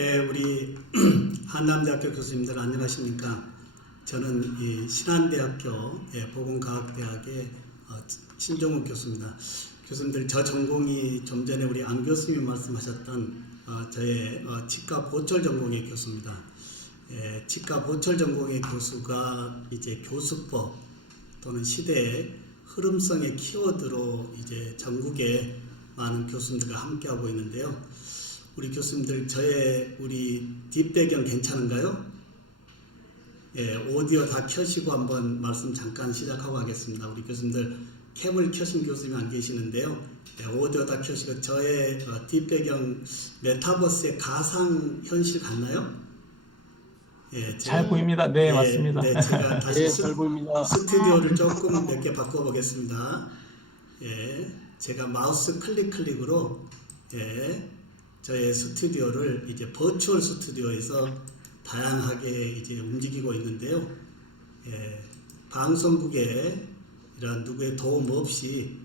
네, 우리 한남대학교 교수님들 안녕하십니까? 저는 이 신한대학교 보건과학대학의 신종욱 교수입니다. 교수님들, 저 전공이 좀 전에 우리 안 교수님이 말씀하셨던 저의 치과 보철 전공의 교수입니다. 치과 보철 전공의 교수가 이제 교수법 또는 시대의 흐름성의 키워드로 이제 전국에 많은 교수님들과 함께하고 있는데요. 우리 교수님들, 우리 뒷배경 괜찮은가요? 오디오 다 켜시고 한번 말씀 잠깐 시작하고 하겠습니다. 우리 교수님들 캡을 켜신 교수님이 안 계시는데요. 오디오 다 켜시고 저의 뒷배경 메타버스의 가상 현실 같나요? 잘 보입니다. 네, 맞습니다. 네, 제가 다시 잘 보입니다. 스튜디오를 조금 몇 개 바꿔보겠습니다. 제가 마우스 클릭으로 저의 스튜디오를 이제 버추얼 스튜디오에서 다양하게 이제 움직이고 있는데요. 방송국에 이런 누구의 도움 없이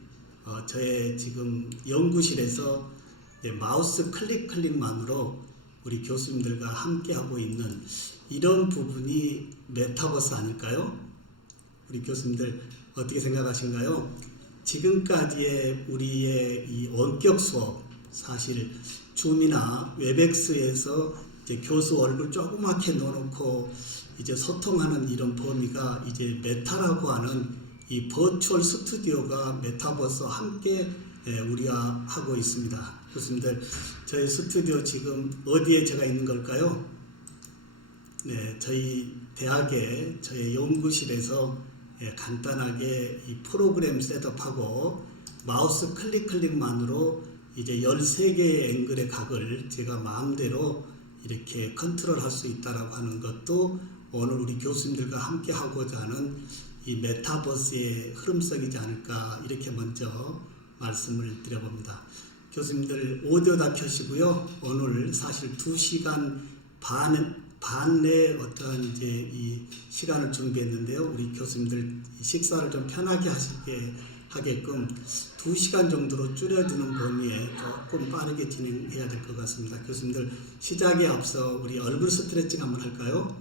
저의 지금 연구실에서 마우스 클릭만으로 우리 교수님들과 함께 하고 있는 이런 부분이 메타버스 아닐까요? 우리 교수님들 어떻게 생각하신가요? 지금까지의 우리의 이 원격 수업, 사실 줌이나 웹엑스에서 이제 교수 얼굴 조그맣게 넣어놓고 이제 소통하는 이런 범위가 이제 메타라고 하는 이 버추얼 스튜디오가 메타버스와 함께 우리가 하고 있습니다. 교수님들, 저희 스튜디오 지금 어디에 제가 있는 걸까요? 네, 저희 대학의 저희 연구실에서 간단하게 이 프로그램 셋업하고 마우스 클릭만으로 이제 13개의 앵글의 각을 제가 마음대로 이렇게 컨트롤할 수 있다라고 하는 것도 오늘 우리 교수님들과 함께 하고자 하는 이 메타버스의 흐름성이지 않을까, 이렇게 먼저 말씀을 드려봅니다. 교수님들 오디오 다 켜시고요. 오늘 사실 2시간 반의 어떤 이제 이 시간을 준비했는데요. 우리 교수님들 식사를 좀 편하게 하게끔 2시간 정도로 줄여주는 범위에 조금 빠르게 진행해야 될 것 같습니다. 교수님들, 시작에 앞서 우리 얼굴 스트레칭 한번 할까요?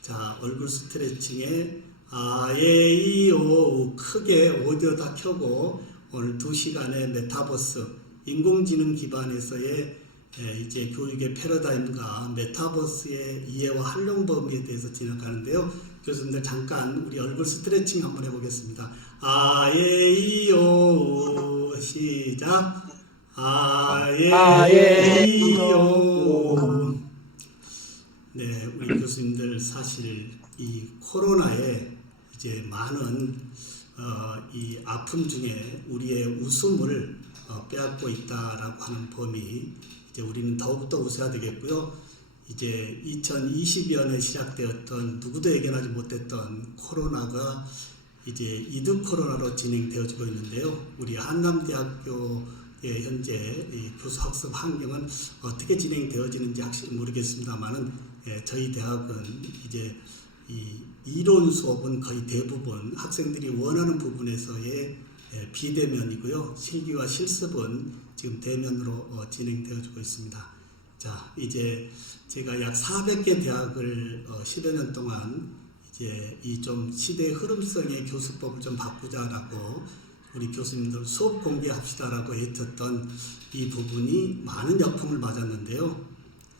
자, 얼굴 스트레칭에 아에이오 크게 오디오 다 켜고 오늘 2시간의 메타버스 인공지능 기반에서의 이제 교육의 패러다임과 메타버스의 이해와 활용 범위에 대해서 진행하는데요. 교수님들 잠깐 우리 얼굴 스트레칭 한번 해보겠습니다. 아예이오 시작. 아예이오. 네, 우리 교수님들 사실 이 코로나에 이제 많은 이 아픔 중에 우리의 웃음을 빼앗고 있다라고 하는 범위, 이제 우리는 더욱더 웃어야 되겠고요. 이제 2020년에 시작되었던 누구도 예견하지 못했던 코로나가 이제 이드 코로나로 진행되어지고 있는데요. 우리 한남대학교의 현재 이 교수 학습 환경은 어떻게 진행되어지는지 확실히 모르겠습니다만은 저희 대학은 이제 이 이론 수업은 거의 대부분 학생들이 원하는 부분에서의 비대면이고요. 실기와 실습은 지금 대면으로 진행되어지고 있습니다. 자, 이제 제가 약 400개 대학을 10여 년 동안 이제 이 좀 시대의 흐름성의 교수법을 좀 바꾸자라고 우리 교수님들 수업 공개합시다라고 했었던 이 부분이 많은 역풍을 맞았는데요.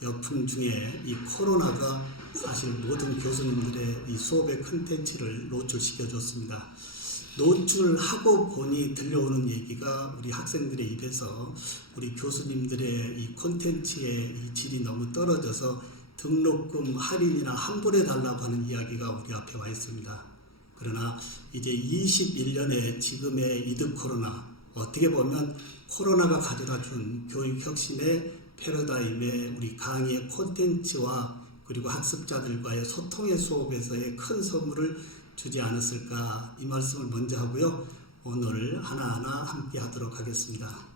역풍 중에 이 코로나가 사실 모든 교수님들의 이 수업의 컨텐츠를 노출시켜 줬습니다. 노출하고 보니 들려오는 얘기가 우리 학생들의 입에서 우리 교수님들의 이 콘텐츠의 이 질이 너무 떨어져서 등록금 할인이나 환불해 달라고 하는 이야기가 우리 앞에 와 있습니다. 그러나 이제 21년의 지금의 이드 코로나, 어떻게 보면 코로나가 가져다 준 교육혁신의 패러다임에 우리 강의의 콘텐츠와 그리고 학습자들과의 소통의 수업에서의 큰 선물을 주지 않았을까, 이 말씀을 먼저 하고요. 오늘 하나하나 함께 하도록 하겠습니다.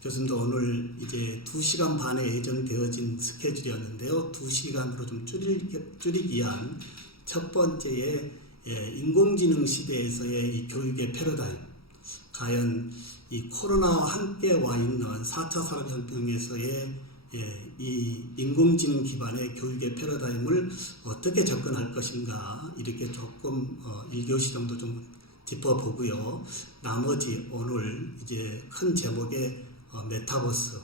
교수님도 오늘 이제 2시간 반에 예정되어진 스케줄이었는데요. 2시간으로 좀 줄이기 위한 첫 번째의 인공지능 시대에서의 이 교육의 패러다임, 과연 이 코로나와 함께 와 있는 4차 산업혁명에서의 이 인공지능 기반의 교육의 패러다임을 어떻게 접근할 것인가 이렇게 조금 1교시 정도 좀 짚어보고요. 나머지 오늘 이제 큰 제목의 메타버스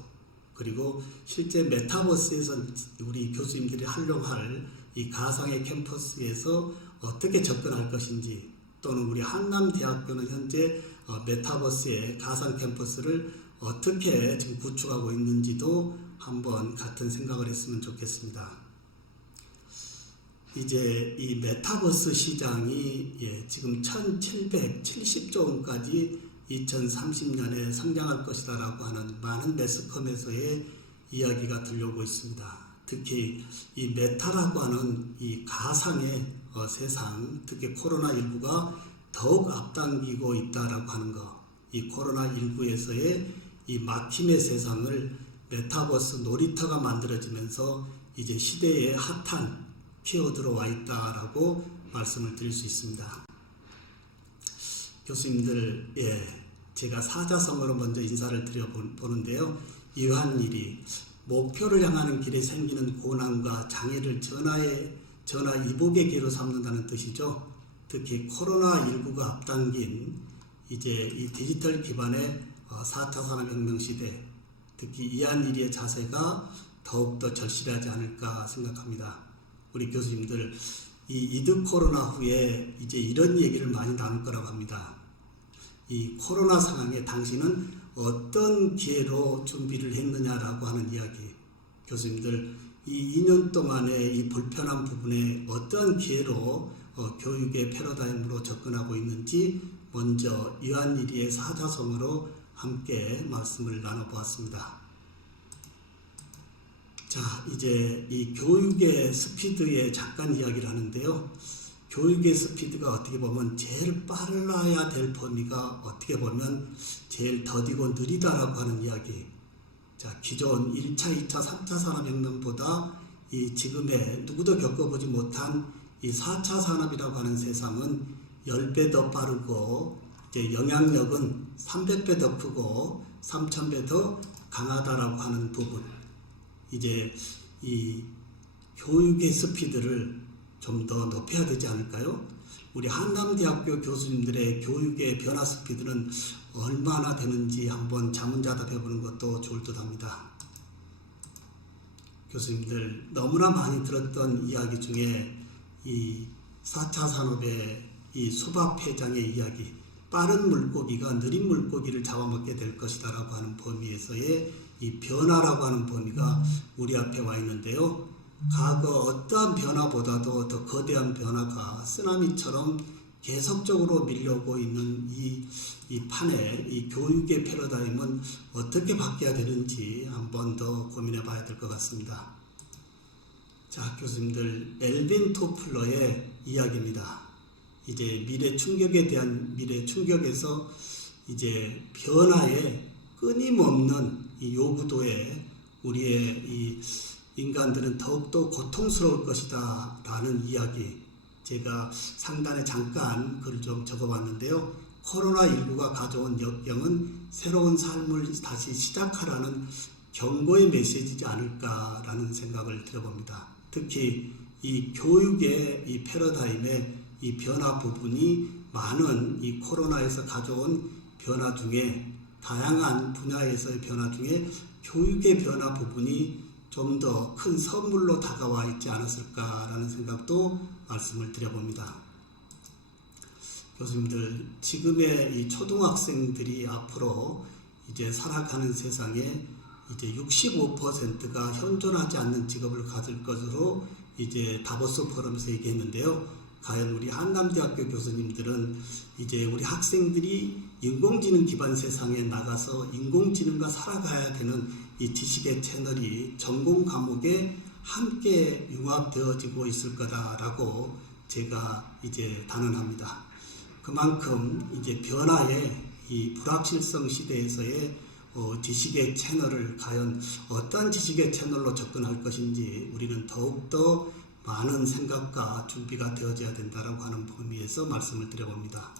그리고 실제 메타버스에서 우리 교수님들이 활용할 이 가상의 캠퍼스에서 어떻게 접근할 것인지 또는 우리 한남대학교는 현재 메타버스의 가상 캠퍼스를 어떻게 지금 구축하고 있는지도 한번 같은 생각을 했으면 좋겠습니다. 이제 이 메타버스 시장이 지금 1770조 원까지 2030년에 성장할 것이다라고 하는 많은 매스컴에서의 이야기가 들려오고 있습니다. 특히 이 메타라고 하는 이 가상의 세상, 특히 코로나19가 더욱 앞당기고 있다라고 하는 것, 이 코로나19에서의 이 막힘의 세상을 메타버스 놀이터가 만들어지면서 이제 시대의 핫한 키워드로 와 있다라고 말씀을 드릴 수 있습니다. 교수님들, 제가 사자성어로 먼저 인사를 드려보는데요. 이러한 일이 목표를 향하는 길에 생기는 고난과 장애를 전화 이복의 기회로 삼는다는 뜻이죠. 특히 코로나19가 앞당긴 이제 이 디지털 기반의 4차 산업혁명 시대, 특히 이한 일의 자세가 더욱더 절실하지 않을까 생각합니다. 우리 교수님들, 이 이드 코로나 후에 이제 이런 얘기를 많이 나눌 거라고 합니다. 이 코로나 상황에 당신은 어떤 기회로 준비를 했느냐라고 하는 이야기. 교수님들, 이 2년 동안의 이 불편한 부분에 어떤 기회로 교육의 패러다임으로 접근하고 있는지 먼저 이한일이의 사자성어로 함께 말씀을 나눠보았습니다. 자, 이제 이 교육의 스피드에 잠깐 이야기를 하는데요. 교육의 스피드가 어떻게 보면 제일 빨라야 될 범위가 어떻게 보면 제일 더디고 느리다라고 하는 이야기. 자, 기존 1차, 2차, 3차 산업혁명보다 이 지금의 누구도 겪어보지 못한 이 4차 산업이라고 하는 세상은 10배 더 빠르고 이제 영향력은 300배 더 크고 3000배 더 강하다라고 하는 부분. 이제 이 교육의 스피드를 좀 더 높여야 되지 않을까요? 우리 한남대학교 교수님들의 교육의 변화 스피드는 얼마나 되는지 한번 자문자답해 보는 것도 좋을 듯 합니다. 교수님들, 너무나 많이 들었던 이야기 중에 이 4차 산업의 이 수박회장의 이야기, 빠른 물고기가 느린 물고기를 잡아먹게 될 것이다 라고 하는 범위에서의 이 변화라고 하는 범위가 우리 앞에 와 있는데요. 과거 어떠한 변화보다도 더 거대한 변화가 쓰나미처럼 계속적으로 밀려오고 있는 이 판에 이 교육의 패러다임은 어떻게 바뀌어야 되는지 한번 더 고민해 봐야 될 것 같습니다. 자, 교수님들, 엘빈 토플러의 이야기입니다. 이제 미래 충격에 대한 미래 충격에서 이제 변화에 끊임없는 이 요구도에 우리의 이 인간들은 더욱더 고통스러울 것이다 라는 이야기, 제가 상단에 잠깐 글을 좀 적어봤는데요. 코로나19가 가져온 역경은 새로운 삶을 다시 시작하라는 경고의 메시지지 않을까라는 생각을 들어봅니다. 특히 이 교육의 이 패러다임의 이 변화 부분이 많은 이 코로나에서 가져온 변화 중에, 다양한 분야에서의 변화 중에 교육의 변화 부분이 좀 더 큰 선물로 다가와 있지 않았을까라는 생각도 말씀을 드려봅니다. 교수님들, 지금의 이 초등학생들이 앞으로 이제 살아가는 세상에 이제 65%가 현존하지 않는 직업을 가질 것으로 이제 다보스 포럼에서 얘기했는데요. 과연 우리 한남대학교 교수님들은 이제 우리 학생들이 인공지능 기반 세상에 나가서 인공지능과 살아가야 되는 이 지식의 채널이 전공 과목에 함께 융합되어지고 있을 거다라고 제가 이제 단언합니다. 그만큼 이제 변화의 이 불확실성 시대에서의 지식의 채널을 과연 어떤 지식의 채널로 접근할 것인지 우리는 더욱더 많은 생각과 준비가 되어져야 된다라고 하는 범위에서 말씀을 드려봅니다.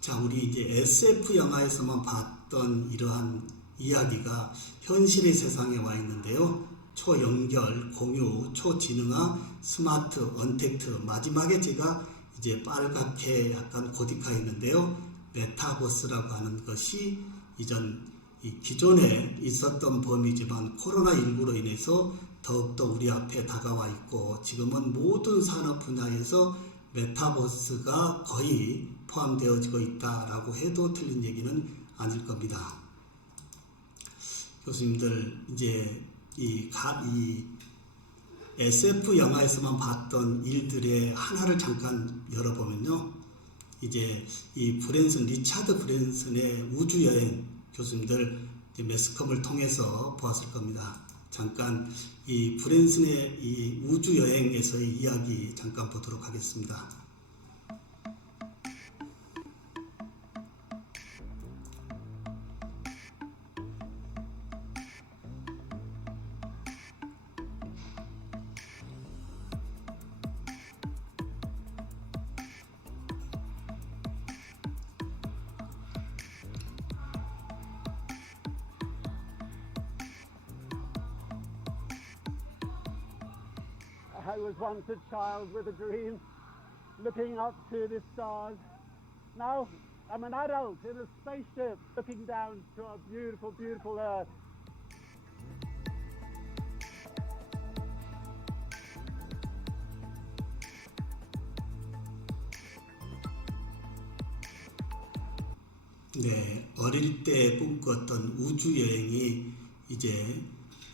자, 우리 이제 SF 영화에서만 봤던 이러한 이야기가 현실의 세상에 와 있는데요. 초연결, 공유, 초지능화, 스마트, 언택트, 마지막에 제가 이제 빨갛게 약간 고딕화 있는데요. 메타버스라고 하는 것이 이전 기존에 있었던 범위지만 코로나19로 인해서 더욱더 우리 앞에 다가와 있고, 지금은 모든 산업 분야에서 메타버스가 거의 포함되어지고 있다라고 해도 틀린 얘기는 아닐 겁니다. 교수님들, 이제 이 SF 영화에서만 봤던 일들의 하나를 잠깐 열어보면요. 이제 이 리차드 브랜슨의 우주여행, 교수님들 매스컴을 통해서 보았을 겁니다. 잠깐 이 브랜슨의 이 우주여행에서의 이야기 잠깐 보도록 하겠습니다. I was once a child with a dream, looking up to the stars. Now I'm an adult in a spaceship, looking down to our beautiful, beautiful Earth. 네, 어릴 때 꿈꿨던 우주여행이 이제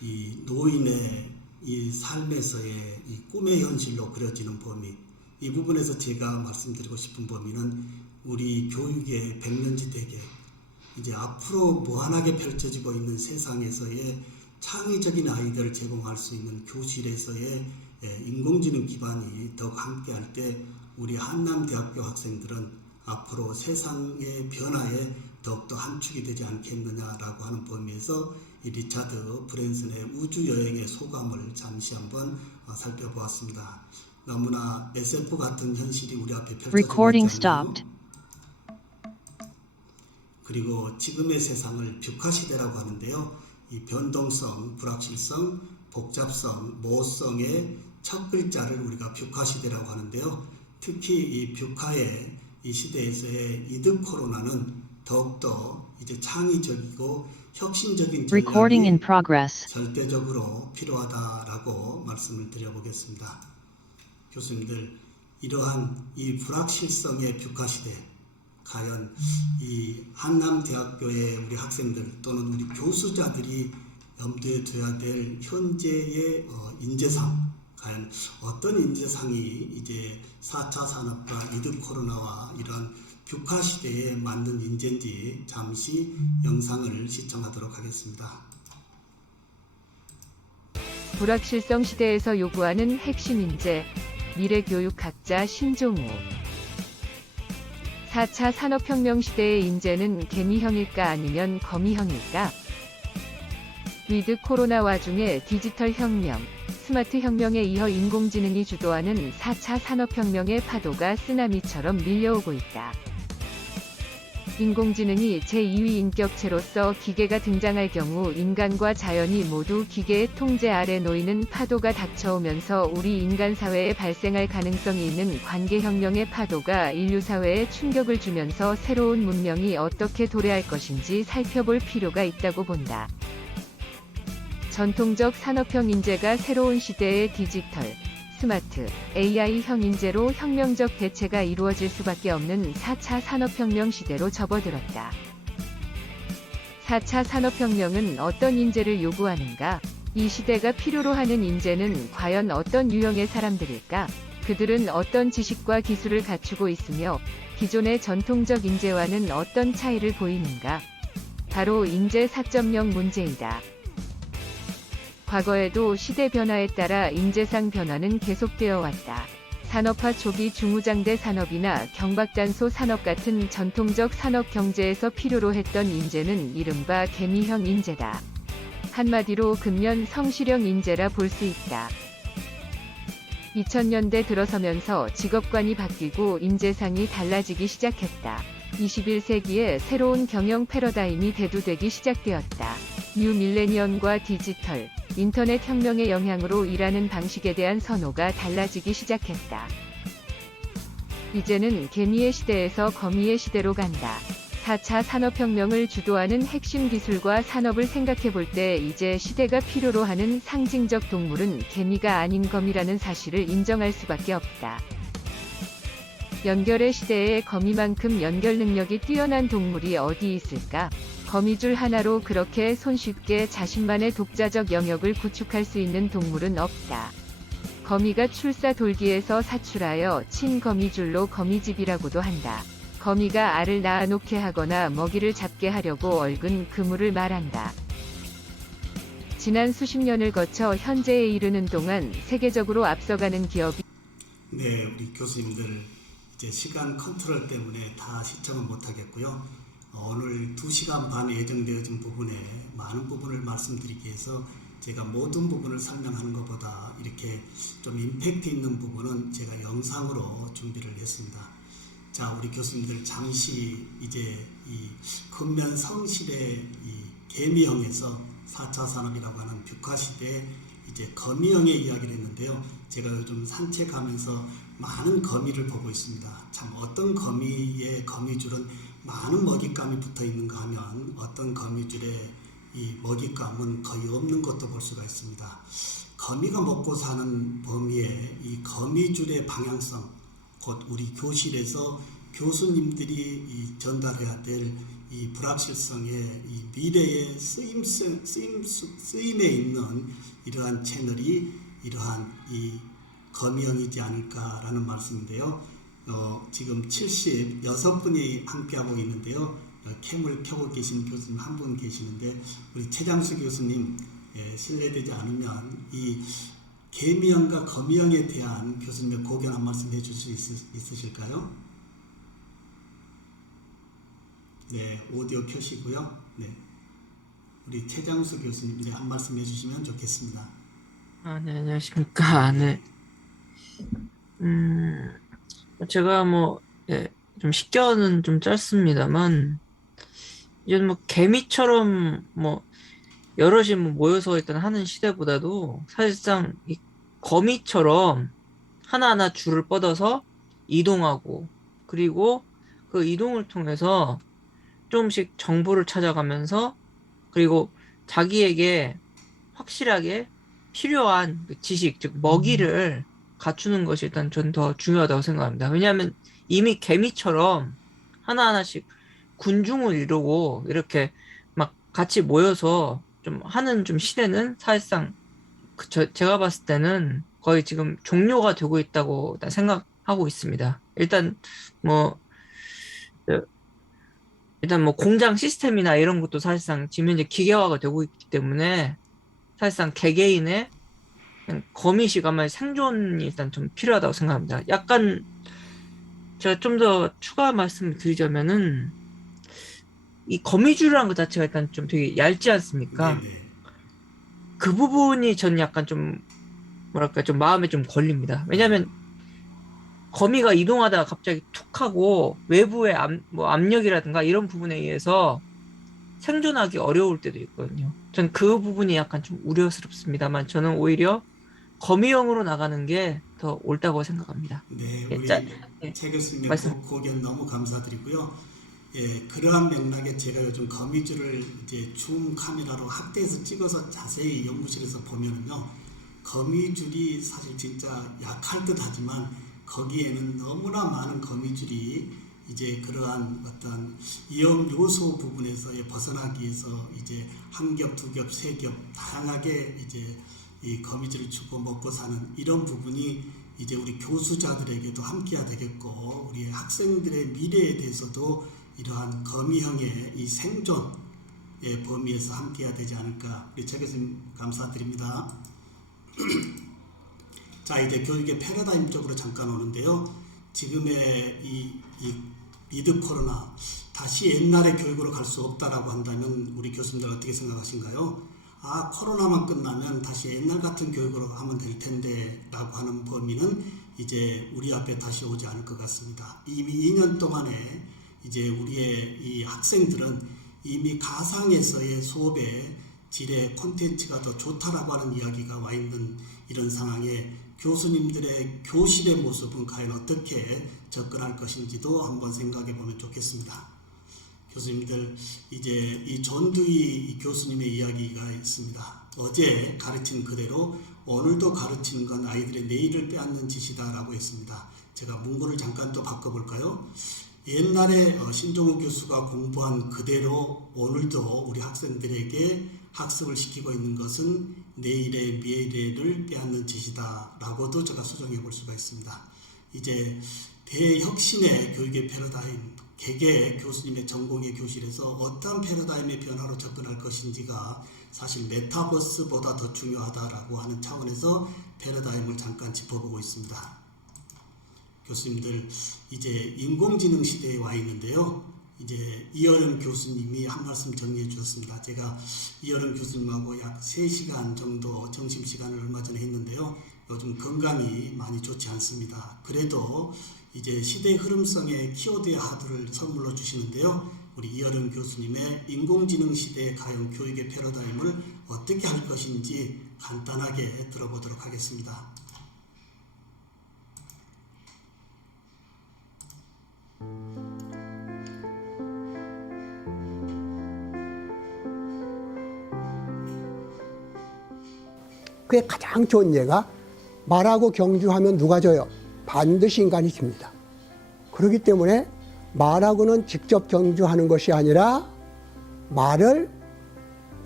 이 노인의 이 삶에서의 이 꿈의 현실로 그려지는 범위, 이 부분에서 제가 말씀드리고 싶은 범위는 우리 교육의 백년지대계, 이제 앞으로 무한하게 펼쳐지고 있는 세상에서의 창의적인 아이디어를 제공할 수 있는 교실에서의 인공지능 기반이 더욱 함께할 때 우리 한남대학교 학생들은 앞으로 세상의 변화에 더욱더 함축이 되지 않겠느냐라고 하는 범위에서 이 리차드 브랜슨의 우주여행의 소감을 잠시 한번 살펴보았습니다. 너무나 SF 같은 현실이 우리 앞에 펼쳐지고 있잖아요. 그리고 지금의 세상을 뷰카시대라고 하는데요. 이 변동성, 불확실성, 복잡성, 모호성의 첫 글자를 우리가 뷰카시대라고 하는데요. 특히 이 뷰카의 이 시대에서의 이득 코로나는 더욱더 이제 창의적이고 혁신적인 전략이 절대적으로 필요하다라고 말씀을 드려보겠습니다. 교수님들, 이러한 이 불확실성의 뷰카시대, 과연 이 한남대학교의 우리 학생들 또는 우리 교수자들이 염두에 둬야 될 현재의 인재상, 과연 어떤 인재상이 이제 4차 산업과 이득 코로나와 이런 뷰카 시대에 맞는 인재인지 잠시 영상을 시청하도록 하겠습니다. 불확실성 시대에서 요구하는 핵심 인재, 미래교육학자 신종우. 4차 산업혁명 시대의 인재는 개미형일까 아니면 거미형일까? 위드 코로나 와중에 디지털 혁명, 스마트 혁명에 이어 인공지능이 주도하는 4차 산업혁명의 파도가 쓰나미처럼 밀려오고 있다. 인공지능이 제2위 인격체로서 기계가 등장할 경우 인간과 자연이 모두 기계의 통제 아래 놓이는 파도가 닥쳐오면서 우리 인간 사회에 발생할 가능성이 있는 관계혁명의 파도가 인류 사회에 충격을 주면서 새로운 문명이 어떻게 도래할 것인지 살펴볼 필요가 있다고 본다. 전통적 산업형 인재가 새로운 시대의 디지털, 스마트, AI형 인재로 혁명적 대체가 이루어질 수밖에 없는 4차 산업혁명 시대로 접어들었다. 4차 산업혁명은 어떤 인재를 요구하는가? 이 시대가 필요로 하는 인재는 과연 어떤 유형의 사람들일까? 그들은 어떤 지식과 기술을 갖추고 있으며 기존의 전통적 인재와는 어떤 차이를 보이는가? 바로 인재 4.0 문제이다. 과거에도 시대 변화에 따라 인재상 변화는 계속되어 왔다. 산업화 초기 중무장대 산업이나 경박단소 산업 같은 전통적 산업 경제에서 필요로 했던 인재는 이른바 개미형 인재다. 한마디로 근면 성실형 인재라 볼 수 있다. 2000년대 들어서면서 직업관이 바뀌고 인재상이 달라지기 시작했다. 21세기에 새로운 경영 패러다임이 대두되기 시작되었다. 뉴 밀레니엄과 디지털, 인터넷 혁명의 영향으로 일하는 방식에 대한 선호가 달라지기 시작했다. 이제는 개미의 시대에서 거미의 시대로 간다. 4차 산업혁명을 주도하는 핵심 기술과 산업을 생각해 볼 때 이제 시대가 필요로 하는 상징적 동물은 개미가 아닌 거미라는 사실을 인정할 수밖에 없다. 연결의 시대에 거미만큼 연결 능력이 뛰어난 동물이 어디 있을까? 거미줄 하나로 그렇게 손쉽게 자신만의 독자적 영역을 구축할 수 있는 동물은 없다. 거미가 출사 돌기에서 사출하여 친 거미줄로 거미집이라고도 한다. 거미가 알을 낳아놓게 하거나 먹이를 잡게 하려고 얽은 그물을 말한다. 지난 수십 년을 거쳐 현재에 이르는 동안 세계적으로 앞서가는 기업이 네, 우리 교수님들 이제 시간 컨트롤 때문에 다 시청은 못하겠고요. 오늘 2시간 반 예정되어진 부분에 많은 부분을 말씀드리기 위해서 제가 모든 부분을 설명하는 것보다 이렇게 좀 임팩트 있는 부분은 제가 영상으로 준비를 했습니다. 자, 우리 교수님들 잠시 이제 이 근면 성실의 이 개미형에서 4차 산업이라고 하는 뷰카시대에 이제 거미형의 이야기를 했는데요. 제가 요즘 산책하면서 많은 거미를 보고 있습니다. 참 어떤 거미의 거미줄은 많은 먹잇감이 붙어 있는가 하면 어떤 거미줄에 이 먹잇감은 거의 없는 것도 볼 수가 있습니다. 거미가 먹고 사는 범위에 이 거미줄의 방향성, 곧 우리 교실에서 교수님들이 이 전달해야 될 이 불확실성의 이 미래의 쓰임에 있는 이러한 채널이 이러한 이 거미형이지 않을까라는 말씀인데요. 지금 76분이 함께하고 있는데요. 캠을 켜고 계신 교수님 한 분 계시는데 우리 최장수 교수님 실례되지 않으면 이 개미형과 거미형에 대한 교수님의 고견 한 말씀 해주실 수 있으실까요? 네, 오디오 켜시고요. 네, 우리 최장수 교수님 한 말씀 해주시면 좋겠습니다. 네, 안녕하십니까. 네. 제가 좀 식견은 좀 짧습니다만, 이제 개미처럼 여럿이 모여서 일단 하는 시대보다도 사실상 이 거미처럼 하나하나 줄을 뻗어서 이동하고, 그리고 그 이동을 통해서 조금씩 정보를 찾아가면서, 그리고 자기에게 확실하게 필요한 그 지식, 즉 먹이를 갖추는 것이 일단 전 더 중요하다고 생각합니다. 왜냐하면 이미 개미처럼 하나하나씩 군중을 이루고 이렇게 막 같이 모여서 좀 하는 좀 시대는 사실상 제가 봤을 때는 거의 지금 종료가 되고 있다고 일단 생각하고 있습니다. 일단 공장 시스템이나 이런 것도 사실상 지금 현재 기계화가 되고 있기 때문에 사실상 개개인의 거미식 아마 생존이 일단 좀 필요하다고 생각합니다. 약간 제가 좀 더 추가 말씀을 드리자면은 이 거미줄이라는 것 자체가 일단 좀 되게 얇지 않습니까? 네네. 그 부분이 전 약간 좀 좀 마음에 좀 걸립니다. 왜냐하면 거미가 이동하다가 갑자기 툭 하고 외부의 압력이라든가 이런 부분에 의해서 생존하기 어려울 때도 있거든요. 전 그 부분이 약간 좀 우려스럽습니다만 저는 오히려 거미형으로 나가는 게 더 옳다고 생각합니다. 네, 우리 최 교수님의 고견 너무 감사드리고요. 예, 그러한 맥락에 제가 요즘 거미줄을 이제 줌 카메라로 확대해서 찍어서 자세히 연구실에서 보면은요, 거미줄이 사실 진짜 약할 듯하지만 거기에는 너무나 많은 거미줄이 이제 그러한 어떤 위험 요소 부분에서의 벗어나기 위해서 이제 한 겹, 두 겹, 세 겹 다양하게 이제 이 거미줄을 주고 먹고 사는 이런 부분이 이제 우리 교수자들에게도 함께해야 되겠고 우리 학생들의 미래에 대해서도 이러한 거미형의 이 생존의 범위에서 함께해야 되지 않을까. 우리 최 교수님 감사드립니다. 자, 이제 교육의 패러다임 쪽으로 잠깐 오는데요. 지금의 이 미드 코로나 다시 옛날의 교육으로 갈 수 없다라고 한다면 우리 교수님들 어떻게 생각하신가요? 코로나만 끝나면 다시 옛날 같은 교육으로 하면 될 텐데 라고 하는 범위는 이제 우리 앞에 다시 오지 않을 것 같습니다. 이미 2년 동안에 이제 우리의 이 학생들은 이미 가상에서의 수업의 질의 콘텐츠가 더 좋다라고 하는 이야기가 와 있는 이런 상황에 교수님들의 교실의 모습은 과연 어떻게 접근할 것인지도 한번 생각해 보면 좋겠습니다. 교수님들, 이제 이 존두이 교수님의 이야기가 있습니다. 어제 가르친 그대로 오늘도 가르치는 건 아이들의 내일을 빼앗는 짓이다라고 했습니다. 제가 문구를 잠깐 또 바꿔볼까요? 옛날에 신종우 교수가 공부한 그대로 오늘도 우리 학생들에게 학습을 시키고 있는 것은 내일의 미래를 빼앗는 짓이다 라고도 제가 수정해 볼 수가 있습니다. 이제 대혁신의 교육의 패러다임, 개개 교수님의 전공의 교실에서 어떤 패러다임의 변화로 접근할 것인지가 사실 메타버스보다 더 중요하다라고 하는 차원에서 패러다임을 잠깐 짚어보고 있습니다. 교수님들, 이제 인공지능 시대에 와 있는데요. 이제 이어른 교수님이 한 말씀 정리해 주셨습니다. 제가 이어른 교수님하고 약 3시간 정도 점심시간을 얼마 전에 했는데요. 요즘 건강이 많이 좋지 않습니다. 그래도 이제 시대 흐름성의 키워드의 하드를 선물로 주시는데요. 우리 이어른 교수님의 인공지능 시대에 과연 교육의 패러다임을 어떻게 할 것인지 간단하게 들어보도록 하겠습니다. 그게 가장 좋은 예가 말하고 경주하면 누가 져요? 반드시 인간이 집니다. 그렇기 때문에 말하고는 직접 경주하는 것이 아니라 말을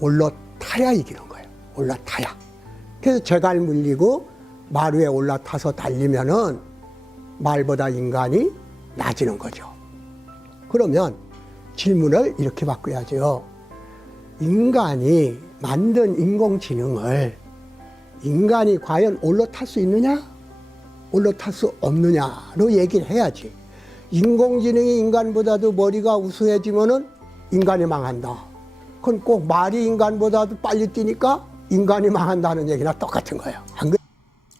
올라타야 이기는 거예요. 올라타야. 그래서 제갈 물리고 말 위에 올라타서 달리면은 말보다 인간이 낮아지는 거죠. 그러면 질문을 이렇게 바꿔야죠. 인간이 만든 인공지능을 인간이 과연 올라탈 수 있느냐? 올라탈 수 없느냐로 얘기를 해야지. 인공지능이 인간보다도 머리가 우수해지면은 인간이 망한다. 그건 꼭 말이 인간보다도 빨리 뛰니까 인간이 망한다는 얘기나 똑같은 거예요. 안 그래요?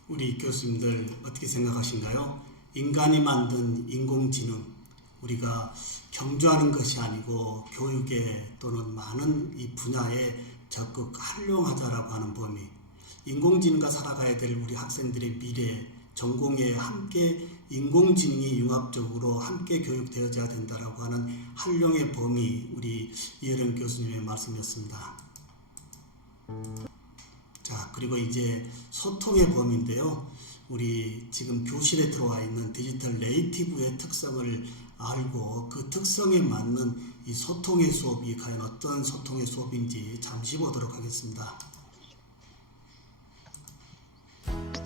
우리 교수님들 어떻게 생각하신가요? 인간이 만든 인공지능, 우리가 경주하는 것이 아니고 교육에 또는 많은 이 분야에 적극 활용하자라고 하는 범위, 인공지능과 살아가야 될 우리 학생들의 미래, 전공에 함께 인공지능이 융합적으로 함께 교육되어져야 된다라고 하는 활용의 범위, 우리 이어령 교수님의 말씀이었습니다. 자, 그리고 이제 소통의 범위인데요. 우리 지금 교실에 들어와 있는 디지털 네이티브의 특성을 알고 그 특성에 맞는 이 소통의 수업이 과연 어떤 소통의 수업인지 잠시 보도록 하겠습니다.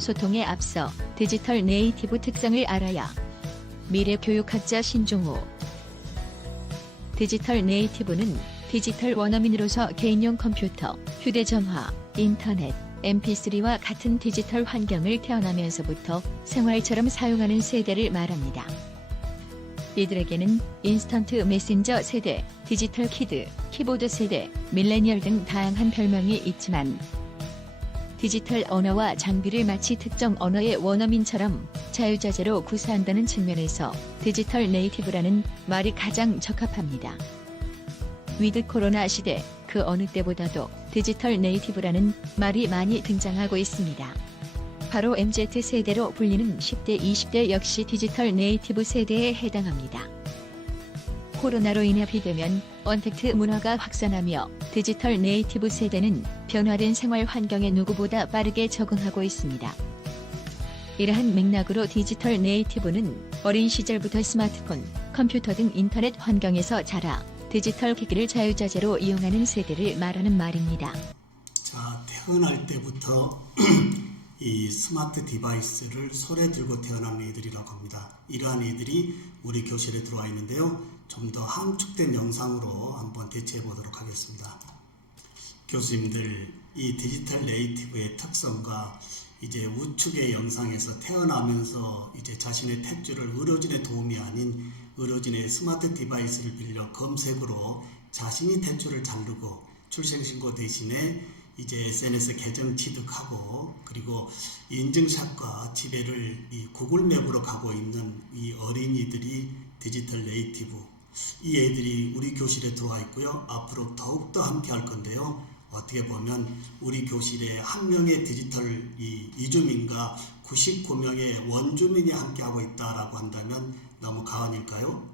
소통에 앞서 디지털 네이티브 특성을 알아야. 미래 교육학자 신종우. 디지털 네이티브는 디지털 원어민으로서 개인용 컴퓨터, 휴대전화, 인터넷, mp3와 같은 디지털 환경을 태어나면서부터 생활처럼 사용하는 세대를 말합니다. 이들에게는 인스턴트 메신저 세대, 디지털 키드, 키보드 세대, 밀레니얼 등 다양한 별명이 있지만 디지털 언어와 장비를 마치 특정 언어의 원어민처럼 자유자재로 구사한다는 측면에서 디지털 네이티브라는 말이 가장 적합합니다. 위드 코로나 시대, 그 어느 때보다도 디지털 네이티브라는 말이 많이 등장하고 있습니다. 바로 MZ세대로 불리는 10대, 20대 역시 디지털 네이티브 세대에 해당합니다. 코로나로 인해 비대면, 언택트 문화가 확산하며 디지털 네이티브 세대는 변화된 생활 환경에 누구보다 빠르게 적응하고 있습니다. 이러한 맥락으로 디지털 네이티브는 어린 시절부터 스마트폰, 컴퓨터 등 인터넷 환경에서 자라 디지털 기기를 자유자재로 이용하는 세대를 말하는 말입니다. 자, 태어날 때부터 이 스마트 디바이스를 손에 들고 태어난 애들이라고 합니다. 이러한 애들이 우리 교실에 들어와 있는데요. 좀 더 함축된 영상으로 한번 대체해 보도록 하겠습니다. 교수님들, 이 디지털 네이티브의 특성과 이제 우측의 영상에서 태어나면서 이제 자신의 탯줄을 의료진의 도움이 아닌 의료진의 스마트 디바이스를 빌려 검색으로 자신이 탯줄을 자르고 출생신고 대신에 이제 SNS 계정 취득하고 그리고 인증샷과 지배를 이 구글맵으로 가고 있는 이 어린이들이 디지털 네이티브, 이 애들이 우리 교실에 들어와 있고요. 앞으로 더욱더 함께 할 건데요. 어떻게 보면 우리 교실에 한 명의 디지털 이주민과 99명의 원주민이 함께 하고 있다라고 한다면 너무 과언일까요?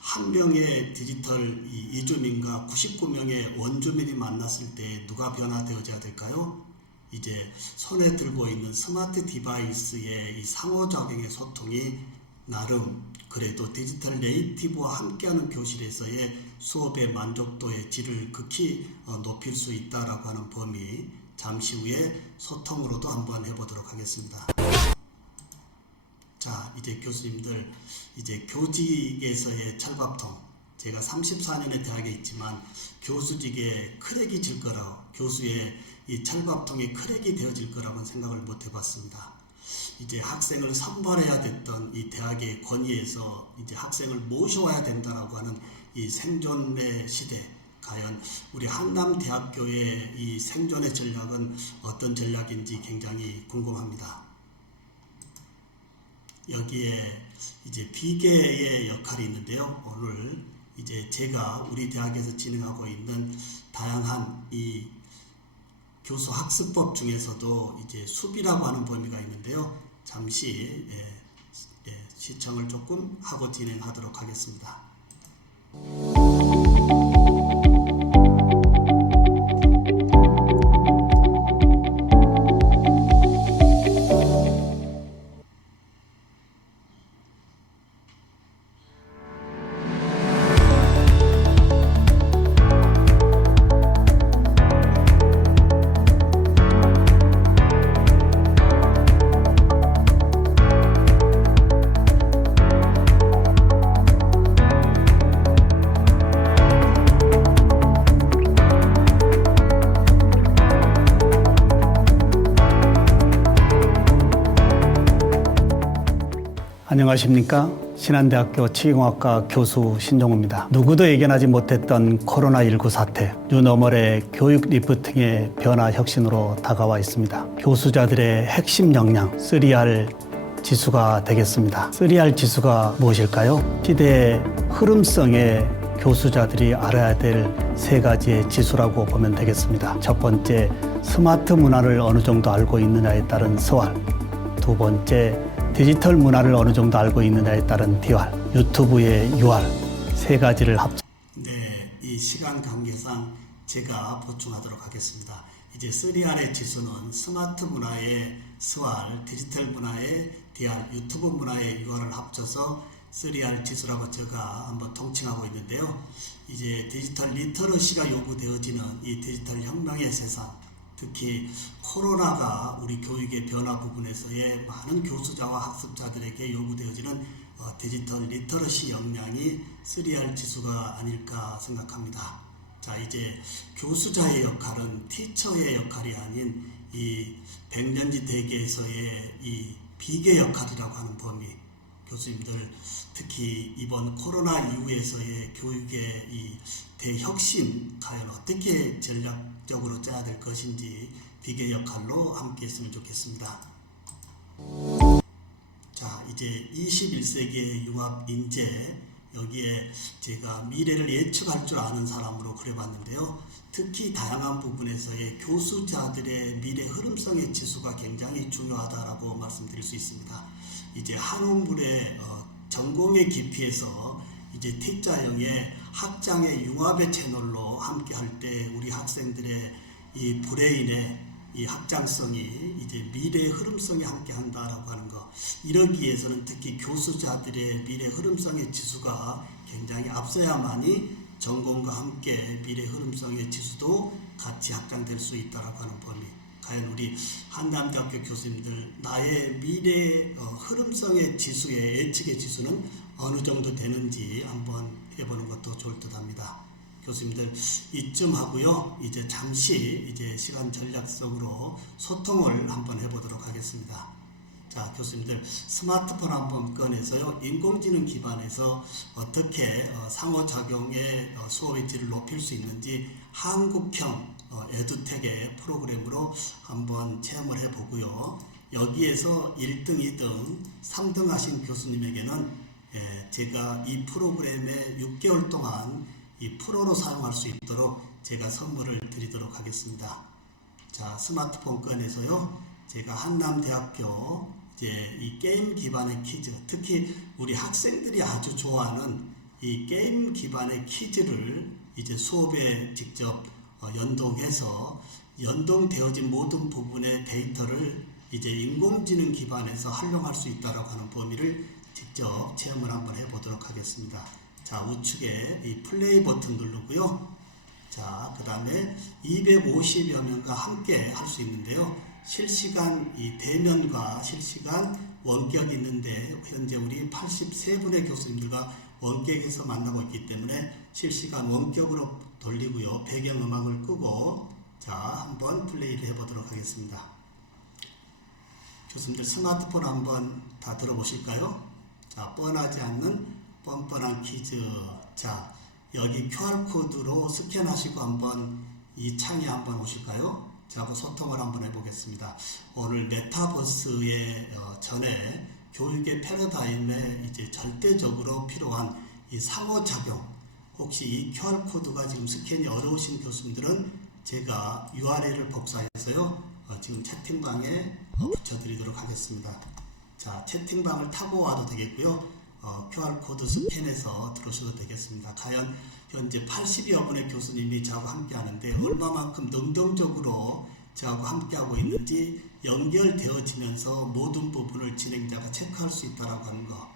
한 명의 디지털 이주민과 99명의 원주민이 만났을 때 누가 변화되어져야 될까요? 이제 손에 들고 있는 스마트 디바이스의 이 상호작용의 소통이 나름 그래도 디지털 네이티브와 함께하는 교실에서의 수업의 만족도의 질을 극히 높일 수 있다라고 하는 범위, 잠시 후에 소통으로도 한번 해보도록 하겠습니다. 자, 이제 교수님들, 이제 교직에서의 철밥통, 제가 34년의 대학에 있지만 교수직에 크랙이 질 거라고, 교수의 이 철밥통이 크랙이 되어질 거라고는 생각을 못 해봤습니다. 이제 학생을 선발해야 됐던 이 대학의 권위에서 이제 학생을 모셔와야 된다라고 하는 이 생존의 시대, 과연 우리 한남대학교의 이 생존의 전략은 어떤 전략인지 굉장히 궁금합니다. 여기에 이제 비계의 역할이 있는데요. 오늘 이제 제가 우리 대학에서 진행하고 있는 다양한 이 교수 학습법 중에서도 이제 수비라고 하는 범위가 있는데요. 잠시 시청을 조금 하고 진행하도록 하겠습니다. 안녕하십니까. 신한대학교 치유공학과 교수 신종우입니다. 누구도 예견하지 못했던 코로나19 사태, 뉴노멀의 교육 리프팅의 변화 혁신으로 다가와 있습니다. 교수자들의 핵심 역량, 3R 지수가 되겠습니다. 3R 지수가 무엇일까요? 시대의 흐름성에 교수자들이 알아야 될 세 가지의 지수라고 보면 되겠습니다. 첫 번째, 스마트 문화를 어느 정도 알고 있느냐에 따른 스왈. 두 번째, 디지털 문화를 어느 정도 알고 있느냐에 따른 DR, 유튜브의 UR, 세 가지를 합쳐. 네, 이 시간 관계상 제가 보충하도록 하겠습니다. 이제 3R의 지수는 스마트 문화의 SR, 디지털 문화의 DR, 유튜브 문화의 UR을 합쳐서 3R 지수라고 제가 한번 통칭하고 있는데요. 이제 디지털 리터러시가 요구되어지는 이 디지털 혁명의 세상, 특히 코로나가 우리 교육의 변화 부분에서의 많은 교수자와 학습자들에게 요구되어지는 디지털 리터러시 역량이 3R 지수가 아닐까 생각합니다. 자, 이제 교수자의 역할은 티처의 역할이 아닌 이 백년지 대계에서의 이 비계 역할이라고 하는 범위, 교수님들 특히 이번 코로나 이후에서의 교육의 이 대혁신 과연 어떻게 전략적으로 짜야 될 것인지 비계 역할로 함께 했으면 좋겠습니다. 자, 이제 21세기의 융합 인재, 여기에 제가 미래를 예측할 줄 아는 사람으로 그려봤는데요. 특히 다양한 부분에서의 교수자들의 미래 흐름성의 지수가 굉장히 중요하다라고 말씀드릴 수 있습니다. 이제 한옥물의 전공의 깊이에서 이제 T자형의 학장의 융합의 채널로 함께 할 때 우리 학생들의 이 브레인의 이 학장성이 이제 미래의 흐름성이 함께 한다라고 하는 거, 이러기 위해서는 특히 교수자들의 미래 흐름성의 지수가 굉장히 앞서야만이 전공과 함께 미래 흐름성의 지수도 같이 확장될 수 있다라고 하는 범위. 과연 우리 한남대학교 교수님들 나의 미래 흐름성의 지수의 예측의 지수는 어느 정도 되는지 한번 해보는 것도 좋을 듯합니다. 교수님들 이쯤 하고요. 이제 잠시 이제 시간 전략적으로 소통을 한번 해보도록 하겠습니다. 자, 교수님들 스마트폰 한번 꺼내서요. 인공지능 기반에서 어떻게 상호작용의 수업의 질을 높일 수 있는지 한국형 에듀텍의 프로그램으로 한번 체험을 해보고요. 여기에서 1등, 2등, 3등 하신 교수님에게는 제가 이 프로그램에 6개월 동안 이 프로로 사용할 수 있도록 제가 선물을 드리도록 하겠습니다. 자, 스마트폰 꺼내서요. 제가 한남대학교 이제 이 게임 기반의 퀴즈, 특히 우리 학생들이 아주 좋아하는 이 게임 기반의 퀴즈를 이제 수업에 직접 연동해서 연동되어진 모든 부분의 데이터를 이제 인공지능 기반에서 활용할 수 있다라고 하는 범위를 직접 체험을 한번 해보도록 하겠습니다. 자, 우측에 이 플레이 버튼 누르고요. 자, 그 다음에 250여 명과 함께 할 수 있는데요. 실시간 이 대면과 실시간 원격이 있는데 현재 우리 83분의 교수님들과 원격에서 만나고 있기 때문에 실시간 원격으로 돌리고요. 배경음악을 끄고 자, 한번 플레이를 해보도록 하겠습니다. 교수님들 스마트폰 한번 다 들어보실까요? 자, 뻔하지 않는 뻔뻔한 퀴즈. 자, 여기 QR코드로 스캔하시고 한번 이 창에 한번 오실까요? 저하고 소통을 한번 해보겠습니다. 오늘 메타버스의 전에 교육의 패러다임에 이제 절대적으로 필요한 이 상호작용, 혹시 이 QR코드가 지금 스캔이 어려우신 교수님들은 제가 URL을 복사해서요 지금 채팅방에 붙여드리도록 하겠습니다. 자, 채팅방을 타고 와도 되겠고요. QR코드 스캔해서 들어오셔도 되겠습니다. 과연 현재 80여 분의 교수님이 저하고 함께 하는데 얼마만큼 능동적으로 저하고 함께하고 있는지 연결되어지면서 모든 부분을 진행자가 체크할 수 있다고 하는 거.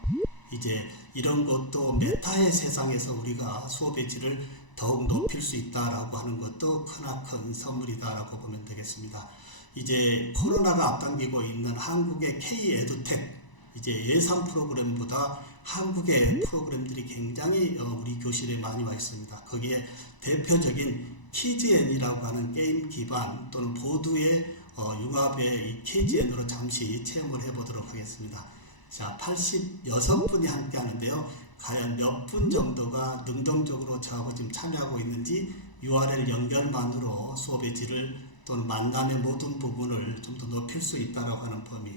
이제 이런 것도 메타의 세상에서 우리가 수업의 질을 더욱 높일 수 있다라고 하는 것도 크나큰 선물이다라고 보면 되겠습니다. 이제 코로나가 앞당기고 있는 한국의 K-에듀텍 이제 예상 프로그램보다 한국의 프로그램들이 굉장히 우리 교실에 많이 와 있습니다. 거기에 대표적인 키즈엔이라고 하는 게임 기반 또는 보드의 융합의 이 키즈엔으로 잠시 체험을 해보도록 하겠습니다. 자, 86분이 함께 하는데요. 과연 몇 분 정도가 능동적으로 저하고 지금 참여하고 있는지 URL 연결만으로 수업의 질을 또는 만남의 모든 부분을 좀 더 높일 수 있다고 하는 범위.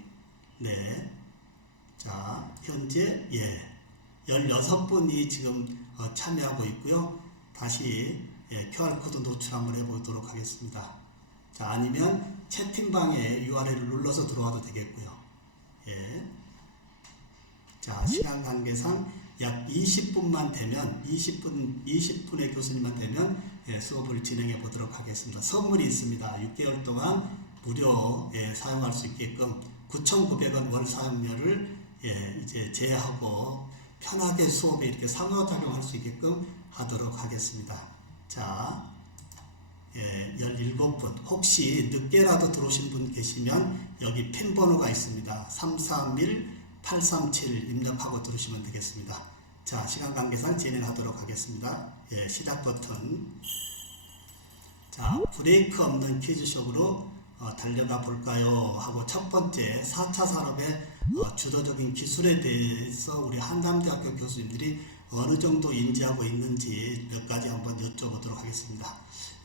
네. 자, 현재 16분이 지금 참여하고 있고요. 다시 QR코드 노출 한번 해보도록 하겠습니다. 자, 아니면 채팅방에 URL을 눌러서 들어와도 되겠고요. 자, 시간 관계상 약 20분만 되면 20분의 교수님만 되면 수업을 진행해 보도록 하겠습니다. 선물이 있습니다. 6개월 동안 무료 사용할 수 있게끔 9,900원 월 사용료를 이제 제외하고 편하게 수업에 이렇게 상호작용할 수 있게끔 하도록 하겠습니다. 자, 17분. 혹시 늦게라도 들어오신 분 계시면 여기 핀 번호가 있습니다. 331-837 입력하고 들으시면 되겠습니다. 자, 시간 관계상 진행하도록 하겠습니다. 시작 버튼. 자, 브레이크 없는 퀴즈쇼로 달려가 볼까요? 하고 첫 번째 4차 산업의 주도적인 기술에 대해서 우리 한남대학교 교수님들이 어느 정도 인지하고 있는지 몇 가지 한번 여쭤보도록 하겠습니다.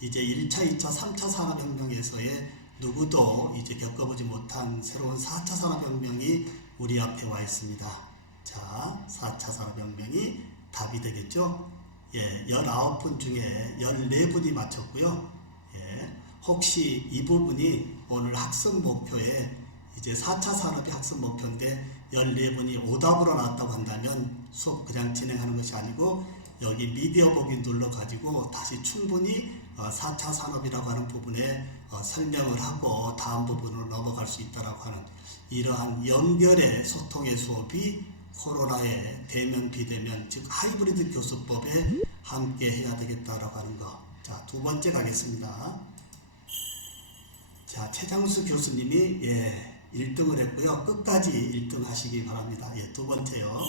이제 1차, 2차, 3차 산업혁명에서의 누구도 이제 겪어보지 못한 새로운 4차 산업혁명이 우리 앞에 와 있습니다. 자, 4차 산업혁명이 답이 되겠죠? 19분 중에 14분이 맞췄고요. 혹시 이 부분이 오늘 학습 목표에 이제 4차 산업이 학습 목표인데 14분이 오답으로 나왔다고 한다면 수업 그냥 진행하는 것이 아니고 여기 미디어 보기 눌러가지고 다시 충분히 4차 산업이라고 하는 부분에 설명을 하고 다음 부분으로 넘어갈 수 있다라고 하는 이러한 연결의 소통의 수업이 코로나의 대면 비대면 즉 하이브리드 교수법에 함께 해야 되겠다라고 하는 거. 자, 두 번째 가겠습니다. 자, 최장수 교수님이 1등을 했고요. 끝까지 1등 하시기 바랍니다. 두 번째요.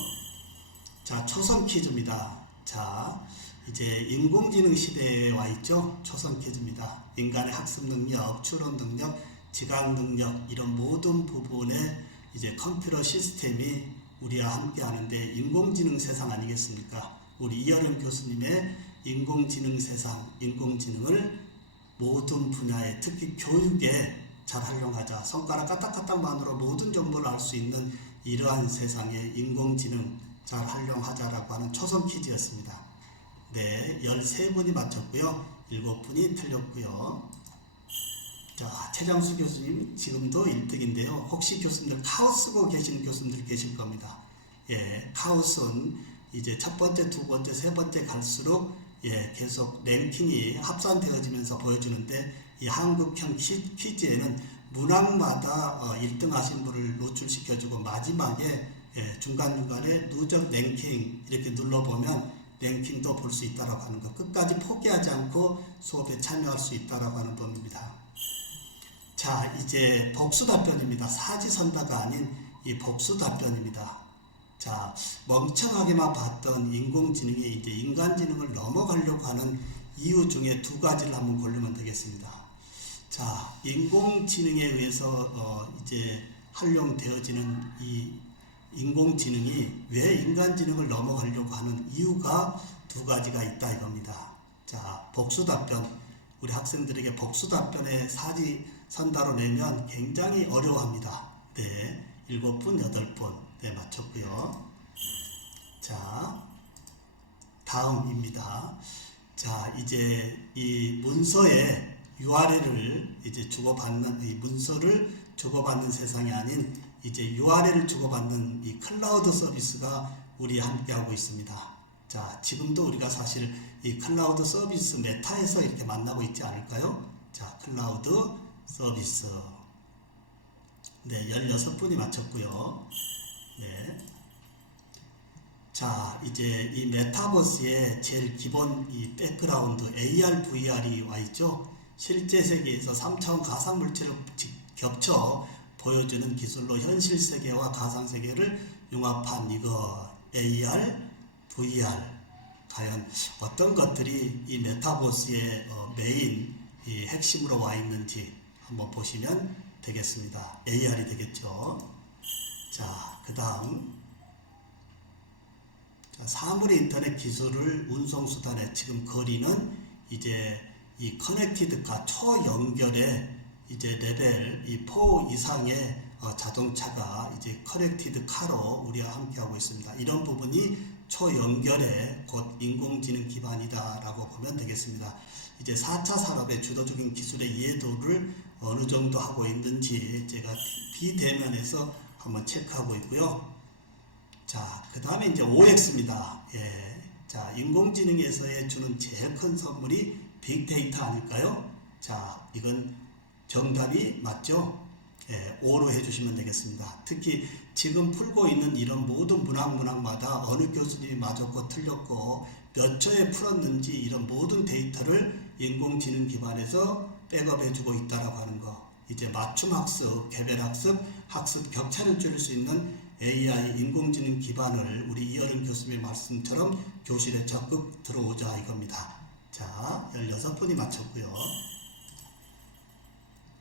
자, 초성 퀴즈입니다. 자, 이제 인공지능 시대에 와 있죠. 초성 퀴즈입니다. 인간의 학습 능력, 추론 능력, 지각 능력 이런 모든 부분에 이제 컴퓨터 시스템이 우리와 함께 하는데 인공지능 세상 아니겠습니까? 우리 이하령 교수님의 인공지능 세상, 인공지능을 모든 분야에 특히 교육에 잘 활용하자. 손가락 까딱까딱만으로 모든 정보를 알 수 있는 이러한 세상에 인공지능 잘 활용하자라고 하는 초성 퀴즈였습니다. 네, 13분이 맞췄고요. 7분이 틀렸고요. 자, 최장수 교수님 지금도 1등인데요. 혹시 교수님들 카우 쓰고 계시는 교수님들 계실 겁니다. 예, 카우스는 이제 첫 번째, 두 번째, 세 번째 갈수록 계속 랭킹이 합산되어지면서 보여주는데, 이 한국형 퀴즈에는 문항마다 1등 하신 분을 노출시켜주고 마지막에 중간중간에 누적 랭킹 이렇게 눌러보면 랭킹도 볼 수 있다라고 하는 거, 끝까지 포기하지 않고 수업에 참여할 수 있다라고 하는 법입니다. 자, 이제 복수 답변입니다. 사지선다가 아닌 이 복수 답변입니다. 자, 멍청하게만 봤던 인공지능이 이제 인간지능을 넘어가려고 하는 이유 중에 두 가지를 한번 고르면 되겠습니다. 자, 인공지능에 의해서 이제 활용되어지는 이 인공지능이 왜 인간지능을 넘어가려고 하는 이유가 두 가지가 있다 이겁니다. 자, 복수 답변, 우리 학생들에게 복수 답변에 사지선다로 내면 굉장히 어려워합니다. 네, 7분, 8분 네, 맞췄고요. 자, 다음입니다. 자, 이제 이 문서에 URL을 이제 주고받는, 이 문서를 주고받는 세상이 아닌 이제 URL을 주고받는 이 클라우드 서비스가 우리 함께하고 있습니다. 자, 지금도 우리가 사실 이 클라우드 서비스 메타에서 이렇게 만나고 있지 않을까요? 자, 클라우드 서비스. 네, 16분이 맞췄고요. 네. 자, 이제 이 메타버스의 제일 기본 이 백그라운드 AR, VR이 와 있죠. 실제 세계에서 3차원 가상 물질을 겹쳐 보여주는 기술로 현실 세계와 가상 세계를 융합한 이거 AR, VR. 과연 어떤 것들이 이 메타버스의 메인 이 핵심으로 와 있는지 한번 보시면 되겠습니다. AR이 되겠죠. 자, 그 다음. 사물 인터넷 기술을 운송수단에 지금 거리는 이제 이 커넥티드카 초연결의 이제 레벨 이 4 이상의 자동차가 이제 커넥티드카로 우리와 함께하고 있습니다. 이런 부분이 초연결의 곧 인공지능 기반이다라고 보면 되겠습니다. 이제 4차 산업의 주도적인 기술의 이해도를 어느 정도 하고 있는지 제가 비대면에서 한번 체크하고 있고요. 자, 그 다음에 이제 OX입니다. 예. 자, 인공지능에서의 주는 제일 큰 선물이 빅데이터 아닐까요? 자, 이건 정답이 맞죠? 예, O로 해주시면 되겠습니다. 특히 지금 풀고 있는 이런 모든 문항마다 어느 교수님이 맞았고 틀렸고 몇 초에 풀었는지 이런 모든 데이터를 인공지능 기반에서 백업해주고 있다라고 하는 거. 이제 맞춤학습, 개별학습, 학습 격차를 줄일 수 있는 AI 인공지능 기반을 우리 이어른 교수님의 말씀처럼 교실에 적극 들어오자 이겁니다. 자, 16분이 맞췄고요.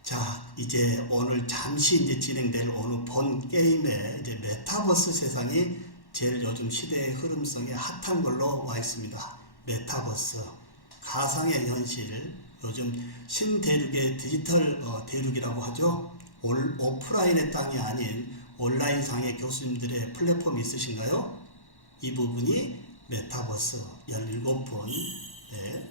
자, 이제 오늘 잠시 이제 진행될 오늘 본 게임의 이제 메타버스 세상이 제일 요즘 시대의 흐름성에 핫한 걸로 와 있습니다. 메타버스, 가상의 현실, 요즘 신대륙의 디지털 대륙이라고 하죠. 오프라인의 땅이 아닌 온라인상의 교수님들의 플랫폼이 있으신가요? 이 부분이 메타버스 17분. 네.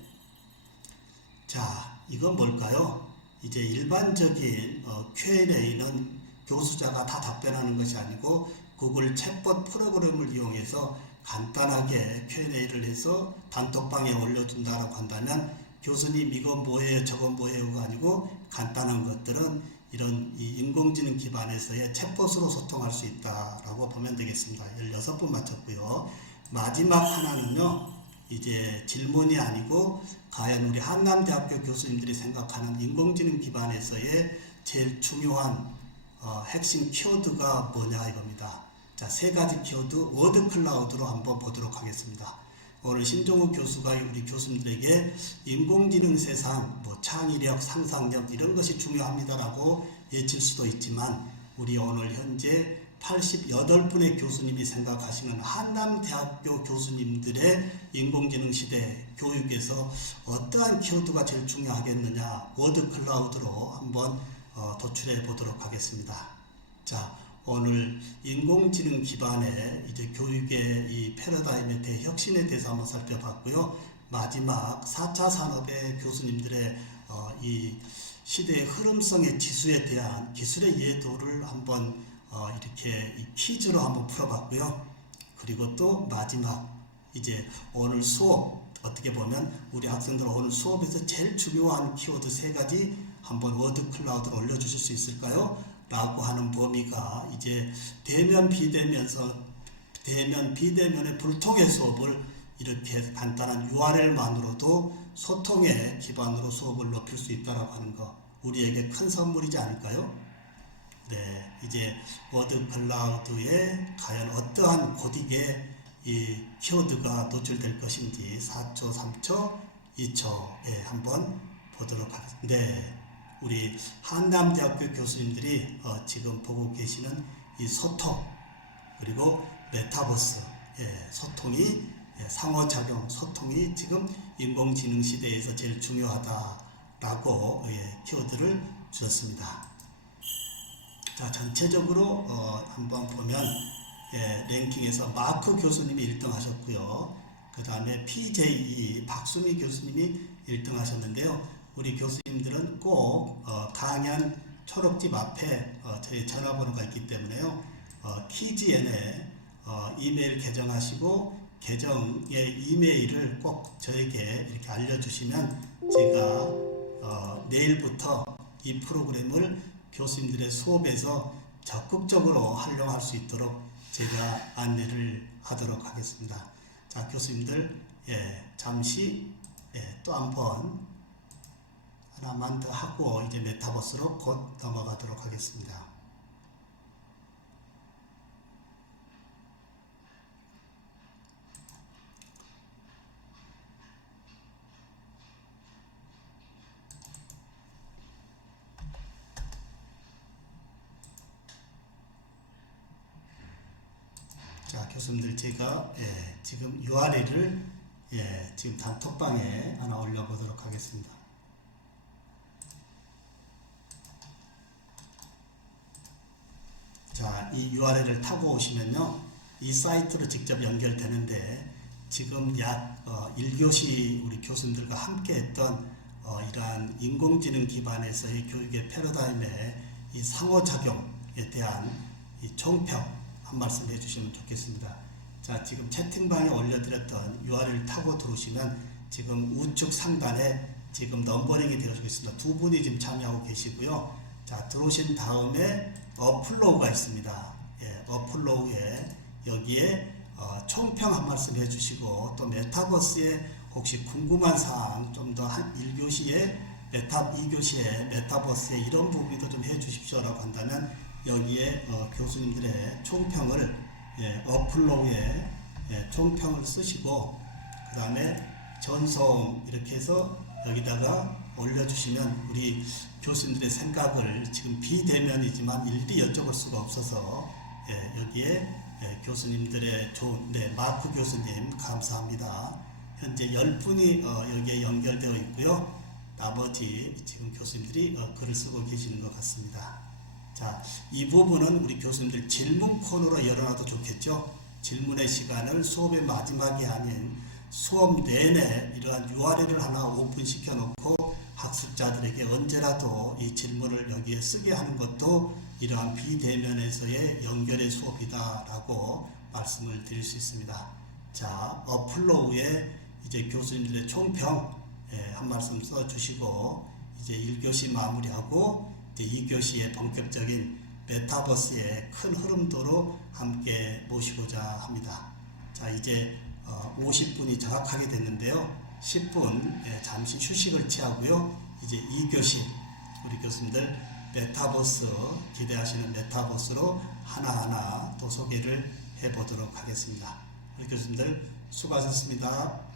자, 이건 뭘까요? 이제 일반적인 Q&A는 교수자가 다 답변하는 것이 아니고 구글 챗봇 프로그램을 이용해서 간단하게 Q&A를 해서 단톡방에 올려준다라고 한다면 교수님 이건 뭐예요 저건 뭐예요가 아니고 간단한 것들은 이런 이 인공지능 기반에서의 챗봇으로 소통할 수 있다라고 보면 되겠습니다. 16분 맞췄고요. 마지막 하나는요. 이제 질문이 아니고 과연 우리 한남대학교 교수님들이 생각하는 인공지능 기반에서의 제일 중요한 핵심 키워드가 뭐냐 이겁니다. 자, 3가지 키워드 워드 클라우드로 한번 보도록 하겠습니다. 오늘 신종욱 교수가 우리 교수님들에게 인공지능 세상, 뭐 창의력, 상상력 이런 것이 중요합니다라고 예칠 수도 있지만 우리 오늘 현재 88분의 교수님이 생각하시는 한남대학교 교수님들의 인공지능 시대 교육에서 어떠한 키워드가 제일 중요하겠느냐 워드 클라우드로 한번 도출해 보도록 하겠습니다. 자, 오늘 인공지능 기반의 이제 교육의 이 패러다임의 대혁신에 대해서 한번 살펴봤고요. 마지막 4차 산업의 교수님들의 이 시대의 흐름성의 지수에 대한 기술의 이해도를 한번 이렇게 이 퀴즈로 한번 풀어봤고요. 그리고 또 마지막 이제 오늘 수업 어떻게 보면 우리 학생들 오늘 수업에서 제일 중요한 키워드 3가지 한번 워드 클라우드로 올려주실 수 있을까요? 라고 하는 범위가 이제 대면 비대면의 불통의 수업을 이렇게 간단한 URL만으로도 소통의 기반으로 수업을 높일 수 있다라고 하는 거 우리에게 큰 선물이지 않을까요? 네, 이제 워드 클라우드에 과연 어떠한 고딕의 이 키워드가 노출될 것인지 4초, 3초, 2초에 한번 보도록 하겠습니다. 네, 우리 한남대학교 교수님들이 지금 보고 계시는 이 소통 그리고 메타버스 소통이 상호작용 소통이 지금 인공지능 시대에서 제일 중요하다라고 키워드를 주셨습니다. 자, 전체적으로 한번 보면 랭킹에서 마크 교수님이 1등 하셨고요. 그 다음에 PJE 박수미 교수님이 1등 하셨는데요. 우리 교수님들은 꼭 강연 초록집 앞에 저희 전화번호가 있기 때문에요. 키지엔에 이메일 계정하시고 계정의 이메일을 꼭 저에게 이렇게 알려주시면 제가 내일부터 이 프로그램을 교수님들의 수업에서 적극적으로 활용할 수 있도록 제가 안내를 하도록 하겠습니다. 자, 교수님들 잠시 또 한번 하나만 더 하고 이제 메타버스로 곧 넘어가도록 하겠습니다. 자, 교수님들 제가 지금 URL을 지금 단톡방에 하나 올려보도록 하겠습니다. 자, 이 URL을 타고 오시면요, 이 사이트로 직접 연결되는데 지금 약 1교시 우리 교수님들과 함께 했던 이러한 인공지능 기반에서의 교육의 패러다임의 이 상호작용에 대한 이 총평 한 말씀 해주시면 좋겠습니다. 자, 지금 채팅방에 올려드렸던 URL 타고 들어오시면 지금 우측 상단에 지금 넘버링이 되어지고 있습니다. 2분이 지금 참여하고 계시고요. 자, 들어오신 다음에 어플로우가 있습니다. 어플로우에 여기에 총평 한 말씀 해주시고 또 메타버스에 혹시 궁금한 사항 좀 더 한 1교시에 2교시에 메타버스에 이런 부분도 좀 해주십시오라고 한다면 여기에 교수님들의 총평을 어플로우에 총평을 쓰시고 그 다음에 전송 이렇게 해서 여기다가 올려주시면 우리 교수님들의 생각을 지금 비대면이지만 일일이 여쭤볼 수가 없어서 여기에 교수님들의 좋은 마크 교수님 감사합니다. 현재 10분이 여기에 연결되어 있고요. 나머지 지금 교수님들이 글을 쓰고 계시는 것 같습니다. 자, 이 부분은 우리 교수님들 질문 코너로 열어놔도 좋겠죠. 질문의 시간을 수업의 마지막이 아닌 수업 내내 이러한 URL을 하나 오픈시켜 놓고 학습자들에게 언제라도 이 질문을 여기에 쓰게 하는 것도 이러한 비대면에서의 연결의 수업이다라고 말씀을 드릴 수 있습니다. 자, 어플로우에 이제 교수님들의 총평 한 말씀 써주시고 이제 1교시 마무리하고 이제 2교시의 본격적인 메타버스의 큰 흐름도로 함께 모시고자 합니다. 자, 이제 50분이 정확하게 됐는데요. 10분 잠시 휴식을 취하고요. 이제 2교시 우리 교수님들 메타버스 기대하시는 메타버스로 하나하나 또 소개를 해보도록 하겠습니다. 우리 교수님들 수고하셨습니다.